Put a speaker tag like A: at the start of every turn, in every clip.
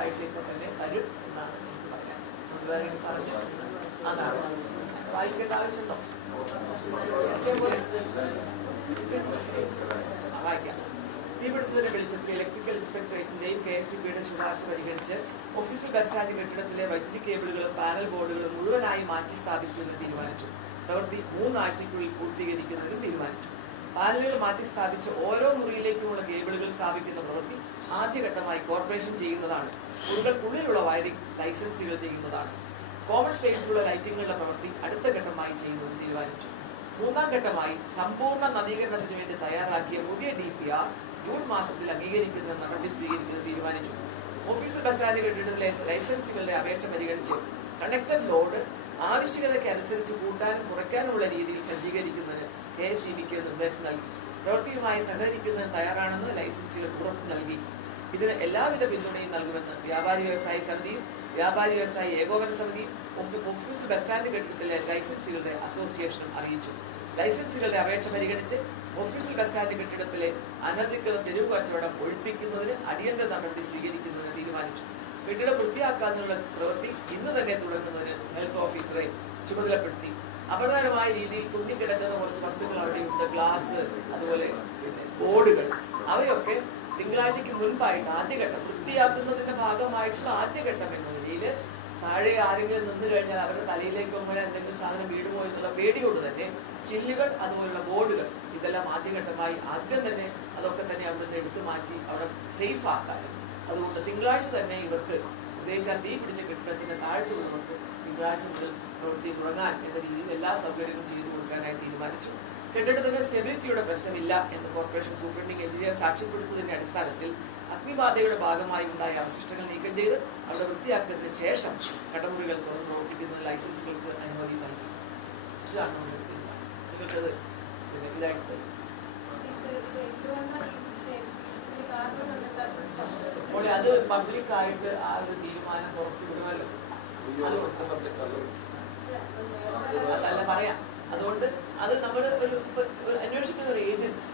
A: ആയിട്ട് ഇപ്പൊ തന്നെ തരും എന്നാണ് പറയാൻ. മുൻകാര്യം പറഞ്ഞു അതാണ്. വായിക്കേണ്ട ആവശ്യമുണ്ടോ വായിക്കാം. തീപിടുത്തത്തിന്റെ വെളിച്ചത്തിൽ ഇലക്ട്രിക്കൽ ഇൻസ്പെക്ടറേറ്റിന്റെയും കെ എസ് ബിയുടെ ശുപാർശ പരിഗണിച്ച് ഓഫീസിൽ ബസ് സ്റ്റാൻഡ് കെട്ടിടത്തിലെ വൈദ്യുതി കേബിളുകളും പാനൽ ബോർഡുകളും മുഴുവനായി മാറ്റി സ്ഥാപിക്കുമെന്ന് തീരുമാനിച്ചു. പ്രവൃത്തി മൂന്നാഴ്ചയ്ക്കുള്ളിൽ പൂർത്തീകരിക്കുന്നതിന് തീരുമാനിച്ചു. പാനലുകൾ മാറ്റി സ്ഥാപിച്ച് ഓരോ മുറിയിലേക്കുമുള്ള കേബിളുകൾ സ്ഥാപിക്കുന്ന പ്രവൃത്തി ആദ്യഘട്ടമായി കോർപ്പറേഷൻ ചെയ്യുന്നതാണ്. മുറികൾക്കുള്ളിലുള്ള വയറിംഗ് ലൈസൻസുകൾ ചെയ്യുന്നതാണ്. കോമൺ സ്പേസിലുള്ള ലൈറ്റിങ്ങുകളുടെ പ്രവൃത്തി അടുത്ത ഘട്ടമായി ചെയ്യുന്നത് തീരുമാനിച്ചു. മൂന്നാം ഘട്ടമായി സമ്പൂർണ നവീകരണത്തിന് വേണ്ടി തയ്യാറാക്കിയ പുതിയ ഡി പി ആർ ജൂൺ മാസത്തിൽ അംഗീകരിക്കുന്ന നടപടി സ്വീകരിക്കുന്നത് തീരുമാനിച്ചു. ഓഫീസ് ബസ് സ്റ്റാൻഡ് ലൈസൻസുകളുടെ അപേക്ഷ പരിഗണിച്ച് കണക്റ്റഡ് ലോഡ് ആവശ്യകതയ്ക്ക് അനുസരിച്ച് കൂട്ടാനും കുറയ്ക്കാനുമുള്ള രീതിയിൽ സജ്ജീകരിക്കുന്നതിന് കെ എസ് ഇ ബിക്ക് നിർദ്ദേശം നൽകി. പ്രവൃത്തിയുമായി സഹകരിക്കുന്നതിന് തയ്യാറാണെന്ന് ലൈസൻസുകൾ ഉറപ്പ് നൽകി. ഇതിന് എല്ലാവിധ പിന്തുണയും നൽകുമെന്ന് വ്യാപാരി വ്യവസായി സമിതിയും വ്യാപാരി വ്യവസായി ഏകോപന സമിതിയും ഓഫീ- ഓഫീസ് ബസ് സ്റ്റാൻഡ് കെട്ടിടത്തിലെ ലൈസൻസികളുടെ അസോസിയേഷനും അറിയിച്ചു. ലൈസൻസുകളുടെ അപേക്ഷ പരിഗണിച്ച് ഒഫീഷ്യൽ ബസ് സ്റ്റാൻഡ് കെട്ടിടത്തിലെ അനധികൃത തെരുവ് കച്ചവടം ഒഴിപ്പിക്കുന്നതിന് അടിയന്തര നടപടി സ്വീകരിക്കുന്നതിന് തീരുമാനിച്ചു. കെട്ടിടം വൃത്തിയാക്കാനുള്ള പ്രവൃത്തി ഇന്ന് തന്നെ തുടങ്ങുന്നതിന് ഹെൽത്ത് ഓഫീസറെ ചുമതലപ്പെടുത്തി. അപകടകരമായ രീതിയിൽ തുന്നിക്കിടക്കുന്ന കുറച്ച് വസ്തുക്കൾ അവിടെ ഉണ്ട്. ഗ്ലാസ് അതുപോലെ ബോർഡുകൾ അവയൊക്കെ തിങ്കളാഴ്ചക്ക് മുൻപായിട്ട് ആദ്യഘട്ടം വൃത്തിയാക്കുന്നതിന്റെ ഭാഗമായിട്ടുള്ള ആദ്യഘട്ടം എന്ന നിലയിൽ താഴെ ആരെങ്കിലും നിന്ന് കഴിഞ്ഞാൽ അവരുടെ തലയിലേക്ക് പോകുമ്പോൾ എന്തെങ്കിലും സാധനം വീടുമോ എന്നുള്ള പേടിയോട് തന്നെ ചില്ലുകൾ അതുപോലുള്ള ബോർഡുകൾ ഇതെല്ലാം ആദ്യഘട്ടമായി ആദ്യം തന്നെ അതൊക്കെ തന്നെ അവിടുന്ന് എടുത്തു മാറ്റി അവിടെ സേഫ് ആക്കാനും അതുകൊണ്ട് തിങ്കളാഴ്ച തന്നെ ഇവർക്ക് പ്രത്യേകിച്ച് തീ പിടിച്ച കെട്ടിടത്തിന്റെ താഴ്ത്തുള്ളവർക്ക് തിങ്കളാഴ്ച മുതൽ പ്രവൃത്തി തുടങ്ങാൻ എന്ന രീതിയിൽ എല്ലാ സൗകര്യങ്ങളും ചെയ്തു കൊടുക്കാനായി തീരുമാനിച്ചു കെട്ടിടത്തിന് സ്റ്റെബിലിറ്റിയുടെ പ്രശ്നമില്ല എന്ന് കോർപ്പറേഷൻ സൂപ്രണ്ടിംഗ് എഞ്ചിനീയർ സാക്ഷ്യപ്പെടുത്തുന്നതിന്റെ അടിസ്ഥാനത്തിൽ അഗ്നിബാധയുടെ ഭാഗമായി ഉണ്ടായ അവശിഷ്ടങ്ങൾ നീക്കം ചെയ്ത് അവിടെ വൃത്തിയാക്കിയതിന് ശേഷം കടമുറികൾ തുറന്ന് പ്രവർത്തിക്കുന്ന ലൈസൻസുകൾക്ക് അനുമതി നൽകി ഇതാണ്. നിങ്ങൾക്കത് ഇതായിട്ട് തരും. അത് പബ്ലിക് ആയിട്ട് ആ ഒരു തീരുമാനം പുറത്തു വിടുമല്ലോ അതുകൊണ്ട് അത് നമ്മൾ ഒരു അന്വേഷിക്കുന്ന ഒരു ഏജൻസി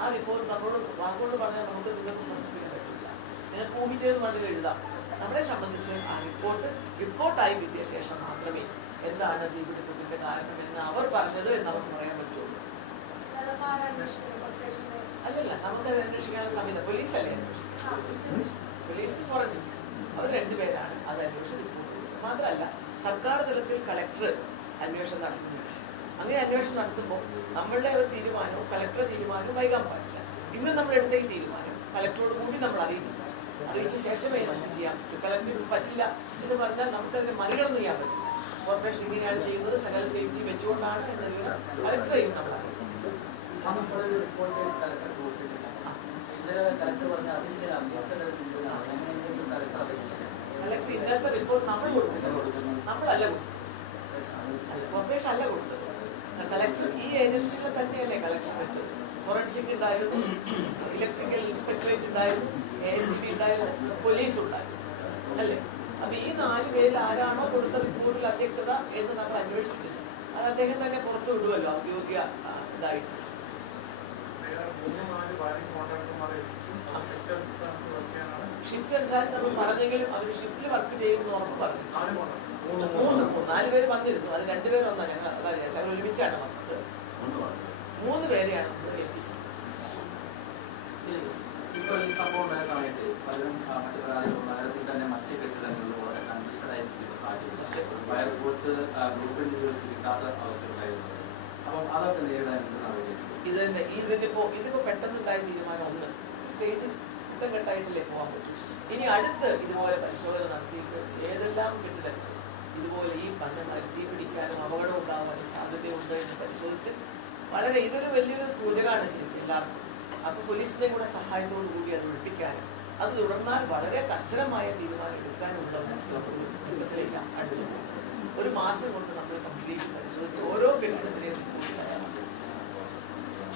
A: ആ റിപ്പോർട്ട് നമ്മളോട് വാക്കുകൊണ്ട് പറഞ്ഞാൽ നമുക്ക് നിങ്ങൾക്ക് പ്രസക്തിക്കാൻ പറ്റില്ല. നിങ്ങൾക്ക് ഊഹിച്ചത് മതി എഴുതാം. നമ്മളെ സംബന്ധിച്ച് ആ റിപ്പോർട്ട് റിപ്പോർട്ടായി കിട്ടിയ ശേഷം മാത്രമേ എന്താണ് തീപിടുത്തത്തിന്റെ കാരണം എന്ന് അവർ പറഞ്ഞത് എന്ന് അവർക്ക് പറയാൻ പറ്റുള്ളൂ. അല്ലല്ല നമുക്ക് അത് അന്വേഷിക്കാനുള്ള സമയത്ത് പോലീസ് അല്ലേ പോലീസ് ഫോറൻസിക്. അവർ രണ്ടുപേരാണ് അത് അന്വേഷിച്ച് റിപ്പോർട്ട് മാത്രമല്ല സർക്കാർ തലത്തിൽ കളക്ടർ അന്വേഷണം നടത്തുന്നുണ്ട്. അങ്ങനെ അന്വേഷണം നടത്തുമ്പോൾ നമ്മളുടെ ഒരു തീരുമാനവും കളക്ടറുടെ തീരുമാനവും വൈകാൻ പാടില്ല. ഇന്ന് നമ്മൾ എടുത്ത ഈ തീരുമാനം കളക്ടറോട് കൂടി നമ്മൾ അറിയിക്കുന്നു അറിയിച്ച ശേഷമേ നമുക്ക് ചെയ്യാൻ പറ്റൂ. കളക്ടർ പറ്റില്ല എന്ന് പറഞ്ഞാൽ നമുക്ക് അതിനെ മറികടന്ന് ചെയ്യാൻ പറ്റില്ല. കോർപ്പറേഷൻ ഇങ്ങനെയാണ് ചെയ്യുന്നത് സകല സേഫ്റ്റി വെച്ചുകൊണ്ടാണ് എന്നൊരു കലക്ടറെയും നമ്മൾ
B: കലക്ടർ കലക്ടർ
A: ഇന്നത്തെ റിപ്പോർട്ട് നമ്മൾ കൊടുത്തില്ല. നമ്മളല്ല കൊടുത്തത്. കോർപ്പറേഷൻ അല്ല കൊടുത്തത്. കളക്ഷൻ ഈ ഏജൻസികൾ തന്നെയല്ലേ കളക്ഷൻ വെച്ചത്? ഫോറൻസിക് ഉണ്ടായിരുന്നു ഇലക്ട്രിക്കൽ ഇൻസ്പെക്ടറേറ്റ് ഉണ്ടായിരുന്നു എ സി ബി ഉണ്ടായിരുന്നു പോലീസ് ഉണ്ടായിരുന്നു അല്ലേ? അപ്പൊ ഈ നാല് പേരിൽ ആരാണോ കൊടുത്ത റിപ്പോർട്ടിൽ അവ്യക്തത എന്ന് നമ്മൾ അന്വേഷിച്ചിട്ടില്ല. അത് അദ്ദേഹം തന്നെ പുറത്തു വിടുമല്ലോ ഔദ്യോഗിക ഇതായിട്ട്. ഷിഫ്റ്റ് പറഞ്ഞെങ്കിലും അവർ വർക്ക് പറഞ്ഞു മൂന്ന് മൂന്ന് നാല് വന്നിരുന്നു അത് മൂന്ന്
C: പലരും തന്നെ ഗ്രൂപ്പിൽ അവസ്ഥ അപ്പം അതൊക്കെ നേരിടാൻ എന്താണ്
A: ഇത് തന്നെ. ഇപ്പോ ഇതിപ്പോ പെട്ടെന്നുണ്ടായ തീരുമാനം ഒന്ന്. സ്റ്റേജിൽ ഘട്ടം ഘട്ടമായിട്ടില്ലേ പോകാൻ പറ്റും. ഇനി അടുത്ത് ഇതുപോലെ പരിശോധന നടത്തിയിട്ട് ഏതെല്ലാം കെട്ടിടങ്ങൾ ഇതുപോലെ ഈ പന്ന തീ പിടിക്കാനും അപകടം ഉണ്ടാകാനും സാധ്യതയുണ്ട് എന്ന് പരിശോധിച്ച് വളരെ ഇതൊരു വലിയൊരു സൂചകമാണ് ശരിക്കും എല്ലാവർക്കും. അപ്പൊ പോലീസിന്റെ കൂടെ സഹായത്തോടു കൂടി അത് ഒഴിപ്പിക്കാനും അത് തുടർന്നാൽ വളരെ കർശനമായ തീരുമാനം എടുക്കാനുള്ള ഒരു മാസം കൊണ്ട് നമ്മൾ കംപ്ലീറ്റ് പരിശോധിച്ച് ഓരോ കെട്ടിടത്തിനെയും.